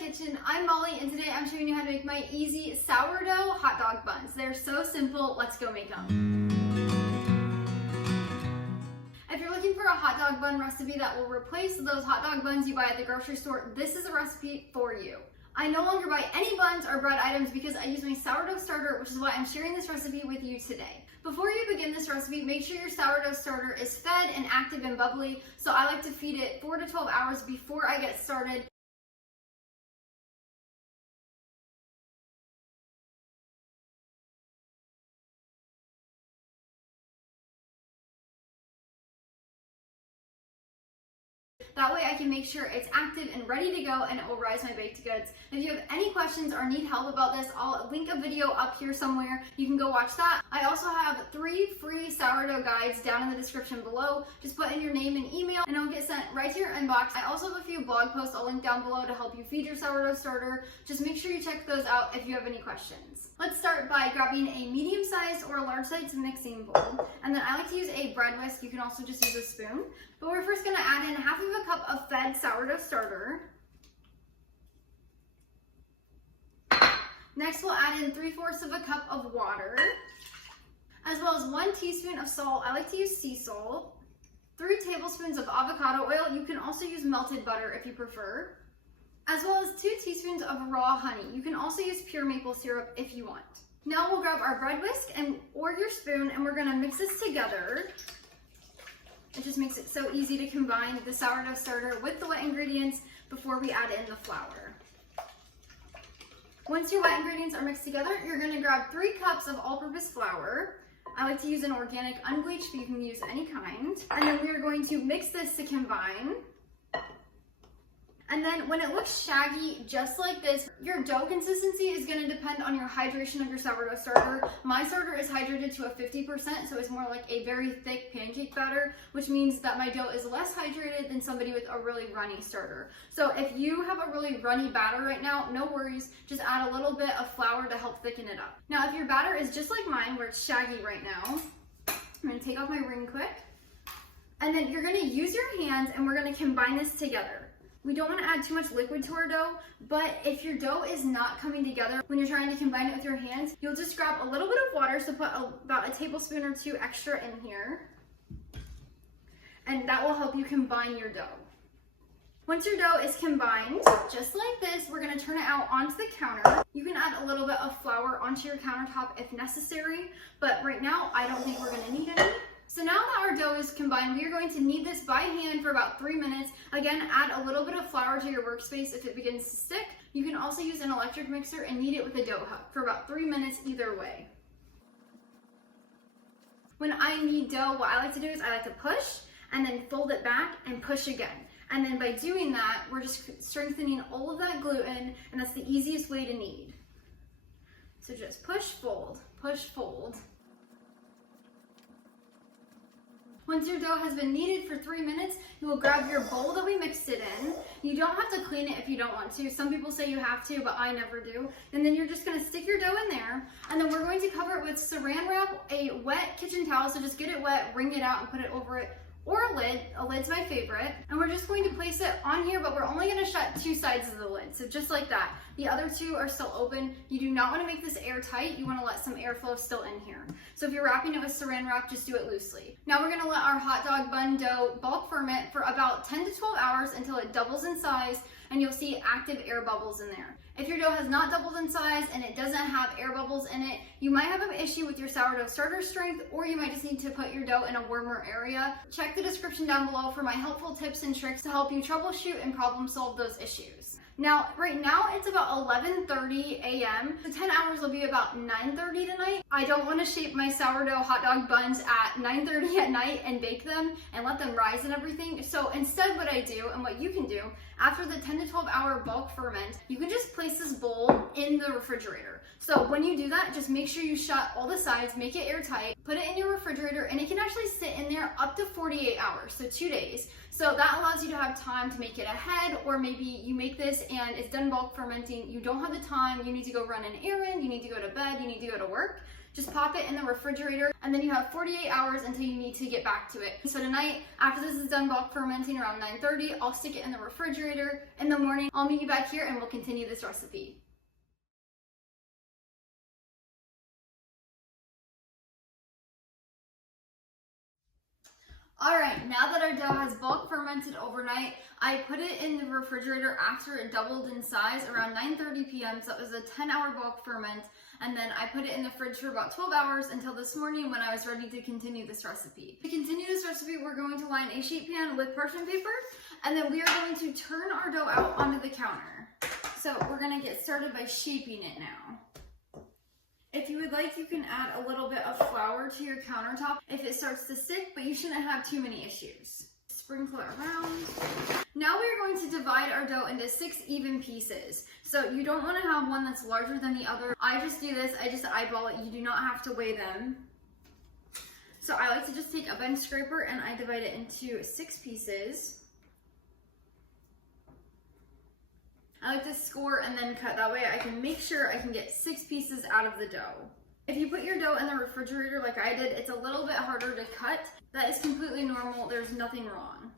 kitchen. I'm Molly, and today I'm showing you how to make my easy sourdough hot dog buns. They're so simple. Let's go make them. If you're looking for a hot dog bun recipe that will replace those hot dog buns you buy at the grocery store, this is a recipe for you. I no longer buy any buns or bread items because I use my sourdough starter, which is why I'm sharing this recipe with you today. Before you begin this recipe, make sure your sourdough starter is fed and active and bubbly. So I like to feed it 4 to 12 hours before I get started. That way I can make sure it's active and ready to go, and it will rise my baked goods. If you have any questions or need help about this, I'll link a video up here somewhere. You can go watch that. I also have 3 free sourdough guides down in the description below. Just put in your name and email and it'll get sent right to your inbox. I also have a few blog posts I'll link down below to help you feed your sourdough starter. Just make sure you check those out if you have any questions. Let's start by grabbing a medium-sized or a large-sized mixing bowl. And then I like to use a bread whisk. You can also just use a spoon. But we're first gonna add in half of a cup of fed sourdough starter. Next, we'll add in 3/4 of a cup of water, as well as 1 teaspoon of salt. I like to use sea salt. 3 tablespoons of avocado oil. You can also use melted butter if you prefer, as well as 2 teaspoons of raw honey. You can also use pure maple syrup if you want. Now we'll grab our bread whisk or your spoon, and we're gonna mix this together. It just makes it so easy to combine the sourdough starter with the wet ingredients before we add in the flour. Once your wet ingredients are mixed together, you're gonna grab 3 cups of all-purpose flour. I like to use an organic unbleached, but you can use any kind. And then we're going to mix this to combine. And then when it looks shaggy, just like this, your dough consistency is gonna depend on your hydration of your sourdough starter. My starter is hydrated to a 50%, so it's more like a very thick pancake batter, which means that my dough is less hydrated than somebody with a really runny starter. So if you have a really runny batter right now, no worries, just add a little bit of flour to help thicken it up. Now, if your batter is just like mine, where it's shaggy right now, I'm gonna take off my ring quick, and then you're gonna use your hands and we're gonna combine this together. We don't want to add too much liquid to our dough, but if your dough is not coming together when you're trying to combine it with your hands, you'll just grab a little bit of water, so put about a tablespoon or 2 extra in here, and that will help you combine your dough. Once your dough is combined, just like this, we're going to turn it out onto the counter. You can add a little bit of flour onto your countertop if necessary, but right now I don't think we're going to need any. So now that our dough is combined, we are going to knead this by hand for about 3 minutes. Again, add a little bit of flour to your workspace if it begins to stick. You can also use an electric mixer and knead it with a dough hook for about 3 minutes either way. When I knead dough, what I like to do is I like to push and then fold it back and push again. And then by doing that, we're just strengthening all of that gluten, and that's the easiest way to knead. So just push, fold, push, fold. Once your dough has been kneaded for 3 minutes, you will grab your bowl that we mixed it in. You don't have to clean it if you don't want to. Some people say you have to, but I never do. And then you're just gonna stick your dough in there, and then we're going to cover it with saran wrap, a wet kitchen towel, so just get it wet, wring it out, and put it over it, or a lid. A lid's my favorite. And we're just going to place it on here, but we're only gonna shut 2 sides of the lid, so just like that. The other 2 are still open. You do not wanna make this airtight. You wanna let some airflow still in here. So if you're wrapping it with saran wrap, just do it loosely. Now we're gonna let our hot dog bun dough bulk ferment for about 10 to 12 hours until it doubles in size, and you'll see active air bubbles in there. If your dough has not doubled in size and it doesn't have air bubbles in it, you might have an issue with your sourdough starter strength, or you might just need to put your dough in a warmer area. Check the description down below for my helpful tips and tricks to help you troubleshoot and problem solve those issues. Now, right now it's about 11:30 a.m. The 10 hours will be about 9:30 tonight. I don't want to shape my sourdough hot dog buns at 9:30 at night and bake them and let them rise and everything. So instead what I do, and what you can do, after the 10 to 12 hour bulk ferment, you can just place this bowl in the refrigerator. So when you do that, just make sure you shut all the sides, make it airtight, put it in your refrigerator, and it can actually sit in there up to 48 hours, so 2 days. So that allows you to have time to make it ahead, or maybe you make this and it's done bulk fermenting, you don't have the time, you need to go run an errand, you need to go to bed, you need to go to work. Just pop it in the refrigerator, and then you have 48 hours until you need to get back to it. So tonight, after this is done bulk fermenting around 9:30, I'll stick it in the refrigerator. In the morning, I'll meet you back here and we'll continue this recipe. Alright, now that our dough has bulk fermented overnight, I put it in the refrigerator after it doubled in size around 9:30 p.m. So it was a 10-hour bulk ferment, and then I put it in the fridge for about 12 hours until this morning when I was ready to continue this recipe. To continue this recipe, we're going to line a sheet pan with parchment paper, and then we are going to turn our dough out onto the counter. So we're going to get started by shaping it now. If you would like, you can add a little bit of flour to your countertop if it starts to stick, but you shouldn't have too many issues. Sprinkle it around. Now we are going to divide our dough into 6 even pieces. So you don't want to have one that's larger than the other. I just do this, I just eyeball it. You do not have to weigh them. So I like to just take a bench scraper and I divide it into 6 pieces. I like to score and then cut. That way I can make sure I can get 6 pieces out of the dough. If you put your dough in the refrigerator like I did, it's a little bit harder to cut. That is completely normal. There's nothing wrong.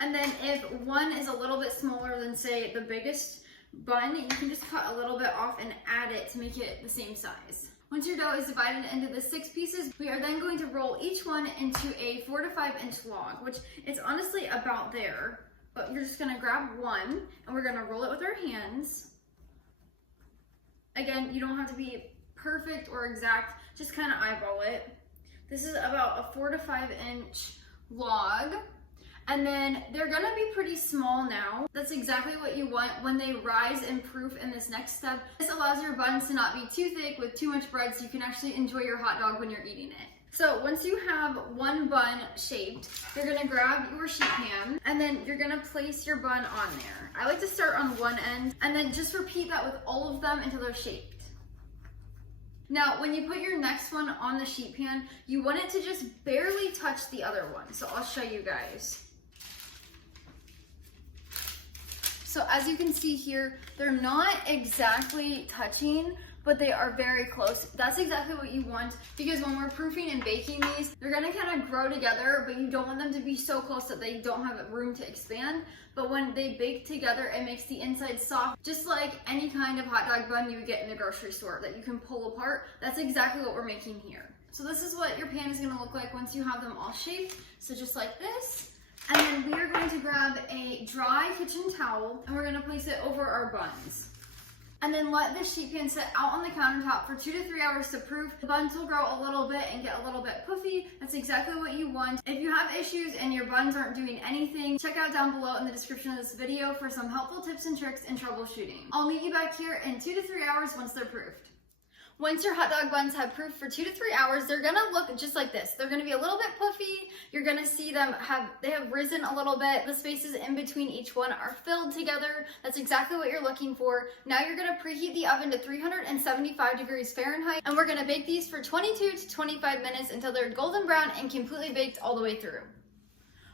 And then if one is a little bit smaller than, say, the biggest bun, you can just cut a little bit off and add it to make it the same size. Once your dough is divided into the 6 pieces, we are then going to roll each one into a 4 to 5 inch log, which is honestly about there. But you're just gonna grab one and we're gonna roll it with our hands. Again, you don't have to be perfect or exact, just kind of eyeball it. This is about a 4 to 5 inch log. And then they're gonna be pretty small now. That's exactly what you want when they rise in proof in this next step. This allows your buns to not be too thick with too much bread so you can actually enjoy your hot dog when you're eating it. So once you have one bun shaped, you're gonna grab your sheet pan and then you're gonna place your bun on there. I like to start on one end and then just repeat that with all of them until they're shaped. Now, when you put your next one on the sheet pan, you want it to just barely touch the other one. So I'll show you guys. So as you can see here, they're not exactly touching, but they are very close. That's exactly what you want, because when we're proofing and baking these, they're gonna kind of grow together, but you don't want them to be so close that they don't have room to expand. But when they bake together, it makes the inside soft, just like any kind of hot dog bun you would get in the grocery store that you can pull apart. That's exactly what we're making here. So this is what your pan is gonna look like once you have them all shaped. So just like this. And then we are going to grab a dry kitchen towel and we're gonna place it over our buns. And then let the sheet pan sit out on the countertop for 2 to 3 hours to proof. The buns will grow a little bit and get a little bit puffy. That's exactly what you want. If you have issues and your buns aren't doing anything, check out down below in the description of this video for some helpful tips and tricks in troubleshooting. I'll meet you back here in 2 to 3 hours once they're proofed. Once your hot dog buns have proofed for 2 to 3 hours, they're gonna look just like this. They're gonna be a little bit puffy. You're gonna see them they have risen a little bit. The spaces in between each one are filled together. That's exactly what you're looking for. Now you're gonna preheat the oven to 375 degrees Fahrenheit, and we're gonna bake these for 22 to 25 minutes until they're golden brown and completely baked all the way through.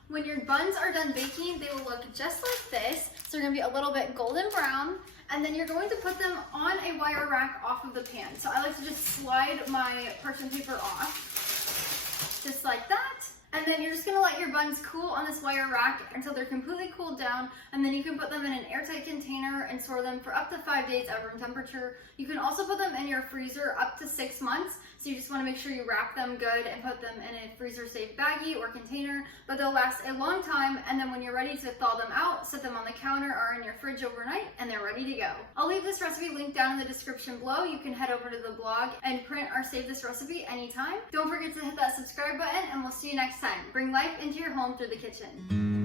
When your buns are done baking, they will look just like this. So they're gonna be a little bit golden brown, and then you're going to put them on a wire rack off of the pan. So I like to just slide my parchment paper off, just like that. And then you're just gonna let your buns cool on this wire rack until they're completely cooled down, and then you can put them in an airtight container and store them for up to 5 days at room temperature. You can also put them in your freezer up to 6 months, so you just wanna make sure you wrap them good and put them in a freezer safe baggie or container, but they'll last a long time, and then when you're ready to thaw them out, set them on the counter or in your fridge overnight, and they're ready to go. I'll leave this recipe linked down in the description below. You can head over to the blog and print or save this recipe anytime. Don't forget to hit that subscribe button, and we'll see you next time. Bring life into your home through the kitchen.